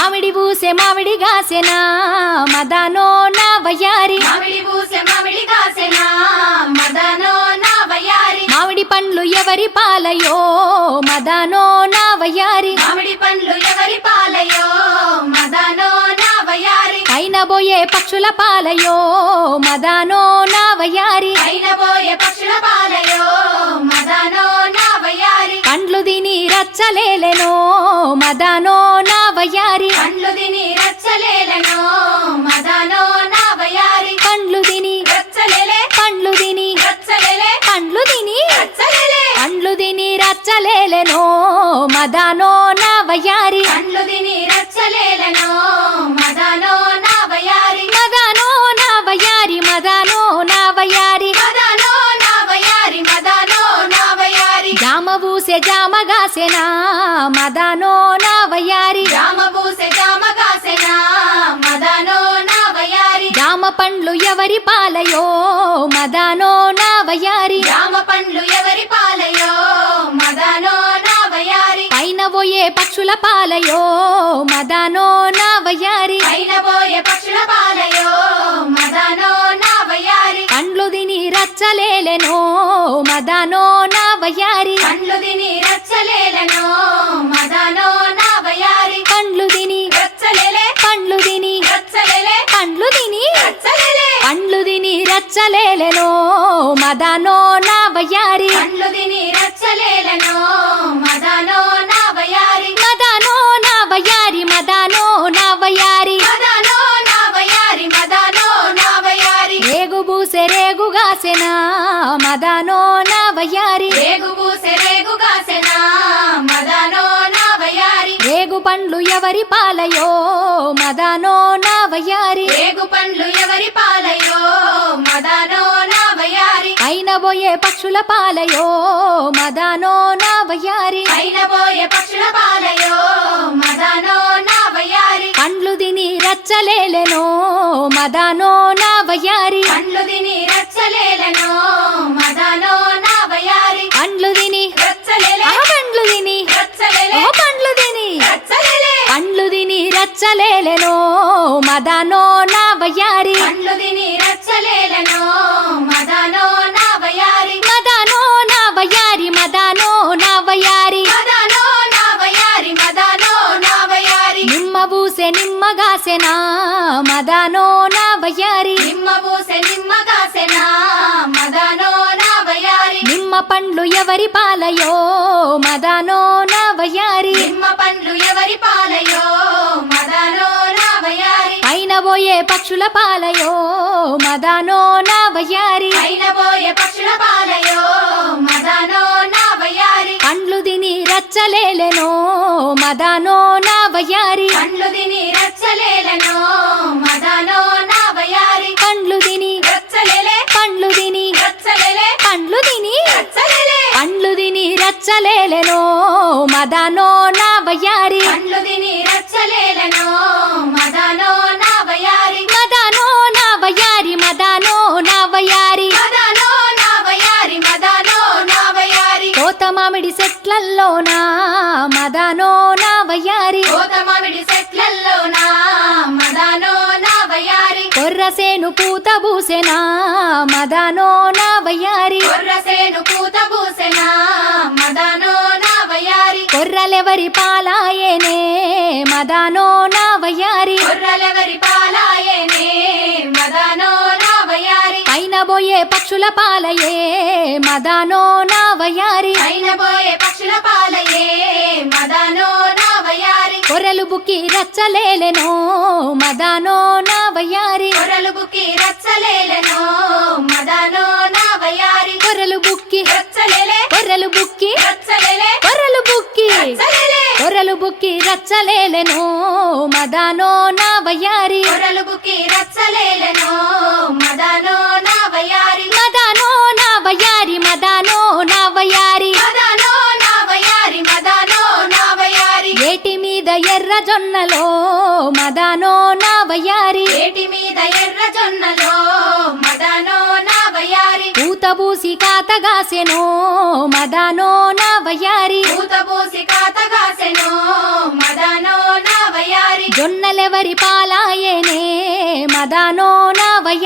మామిడి పూసే మామిడి గాసెనా మదనో నా వయ్యారి మామిడి పూసే మామిడి కాసెనా మదనో నా వయ్యారి మామిడి పండ్లు ఎవరి పాలయో మదనో నా వయ్యారి మామిడి పండ్లు ఎవరి పాలయో మదనో నా వయ్యారి పైన బోయే పక్షుల పాలయో మదనో నా వయ్యారి పైన పోయే పక్షుల పాలయో మదనో నా వయ్యారి పండ్లు తిని రచ్చలేలెనో మదనో నా వయ్యారి పండ్లు తిని రచ్చలేలనో మదనో నా వయ్యారి పండ్లు తిని రచ్చలేలే పండ్లు తిని రచ్చలేలే పండ్లు తిని రచ్చలేలే పండ్లు తిని రచ్చలేలెనో మదనో నా వయ్యారి పండ్లు తిని రచ్చలేలనో మదనో నా వయ్యారి మదనో నా వయ్యారి మదనో నా వయ్యారి మదనో నా వయ్యారి మదనో నా వయ్యారి జామ పూసే జామ గాసెనా మదనో నా వయ్యారి జామ పూసే జామ కాసెనా మదనో నా వయ్యారి జామ పండ్లు ఎవరి పాలయో మదనో నా వయ్యారి జామ పండ్లు ఎవరి పాలయో మదనో నా వయ్యారి పైన పోయే పక్షుల పాలయో మదనో నా వయ్యారి పైన పోయే పక్షుల పాలయో మదనో నా వయ్యారి పండ్లు తిని రచ్చలేలెనో మదనో నా వయ్యారి పండ్లు తిని రచ్చలేలనో మదనో నా వయ్యారి పండ్లు తిని రచ్చలేలే పండ్లు తిని రచ్చలేలే పండ్లు తిని రచ్చలేలే పండ్లు తిని రచ్చలేలెనో మదనో నా వయ్యారి పండ్లు తిని రచ్చలేలనో మదనో నా వయ్యారి మదనో నా వయ్యారి మదనో నా వయ్యారి మదనో నా వయ్యారి మదనో నా వయ్యారి రేగు బూసె రేగు గాసెనా మదనో నా వయ్యారి రేగు పూసే రేగు కాసెనా మదనో నా వయ్యారి రేగు పండ్లు ఎవరి పాలయో మదనో నా వయ్యారి రేగు పండ్లు ఎవరి పాలయో మదనో నా వయ్యారి పైన పోయే పక్షుల పాలయో మదనో నా వయ్యారి పైన పోయే పక్షుల పాలయో మదనో నా వయ్యారి పండ్లు తిని రచ్చలేలెనో మదనో నా వయ్యారి పండ్లు తిని రచ్చలేలనో మదనో నా వయ్యారి పండ్లు తిని రచ్చలేలే పండ్లు తిని రచ్చలేలే పండ్లు తిని రచ్చలేలే పండ్లు తిని రచ్చలేలెనో మదనో నా వయ్యారి పండ్లు తిని రచ్చలేలనో మదనో నా వయ్యారి మదనో నా వయ్యారి మదనో నా వయ్యారి మదనో నా వయ్యారి మదనో నా వయ్యారి నిమ్మ బూసె నిమ్మ గాసెనా మదనో నా వయ్యారి నిమ్మ పూసె నిమ్మ కాసెనా మదనో నా వయ్యారి నిమ్మ పండ్లు ఎవరి పాలయో మదనో నా వయ్యారి నిమ్మ పండ్లు ఎవరి పాలయో మదనో నా వయ్యారి పైన పోయే పక్షుల పాలయో మదనో నా వయ్యారి పైన పోయే పక్షుల పాలయో మదనో నా వయ్యారి పండ్లు తిని రచ్చలేలెనో మదనో నా వయ్యారి పండ్లు తిని రచ్చలేలనో మదనో నా వయ్యారి పండ్లు తిని రచ్చలేలే పండ్లు తిని రచ్చలేలే పండ్లు తిని రచ్చలేలే పండ్లు తిని రచ్చలేలెనో మదనో నా వయ్యారి పండ్లు తిని రచ్చలేలనో మదనో నా వయ్యారి మదనో నా వయ్యారి మదనో నా వయ్యారి మదనో నా వయ్యారి మదనో నా వయ్యారి కోత మామిడి చెట్లల్లోనా మదనో నా వయ్యారి కోత మామిడి చెట్లల్లోనా మదనో నా వయ్యారి కొర్రసేను పూత బూసెనా మదనో నా వయ్యారి కొర్రసేను పూత పూసెనా మదనో నా వయ్యారి కొర్రలెవరి పాలాయేనే మదనో నా వయ్యారి కొర్రలెవరి పాలాయేనే మదనో నా వయ్యారి పైన పోయే పక్షుల పాలయే మదనో నా వయ్యారి పైన పోయే పక్షుల పాలయే మదనో నా వయ్యారి కొర్రలు బుక్కి రచ్చలేలెనో మదనో నా వయ్యారి కొర్రలు బుక్కి రచ్చలేలనో మదనో నా వయ్యారి కొర్రలు బుక్కి రచ్చలేలే కొర్రలు బుక్కి రచ్చలేలే కొర్రలు బుక్కి రచ్చలేలే కొర్రలు బుక్కి రచ్చలేలెనో మదనో నా వయ్యారి కొర్రలు బుక్కి రచ్చలేలనో మదనో నా వయ్యారి మదనో నా వయ్యారి మదనో నా వయ్యారి మదనో నా వయ్యారి మదనో నా వయ్యారి ఏటి మీద ఎర్ర జొన్నలో మదనో నా వయ్యారి ఏటి మీద ఎర్ర జొన్నలో మదనో నా వయ్యారి పూత పూసి కాతగాసెనో మదనో నా వయ్యారి పూత పూసి కాతగాసెనో మదనో నా వయ్యారి జొన్నలెవరి పాలాయనే మదనో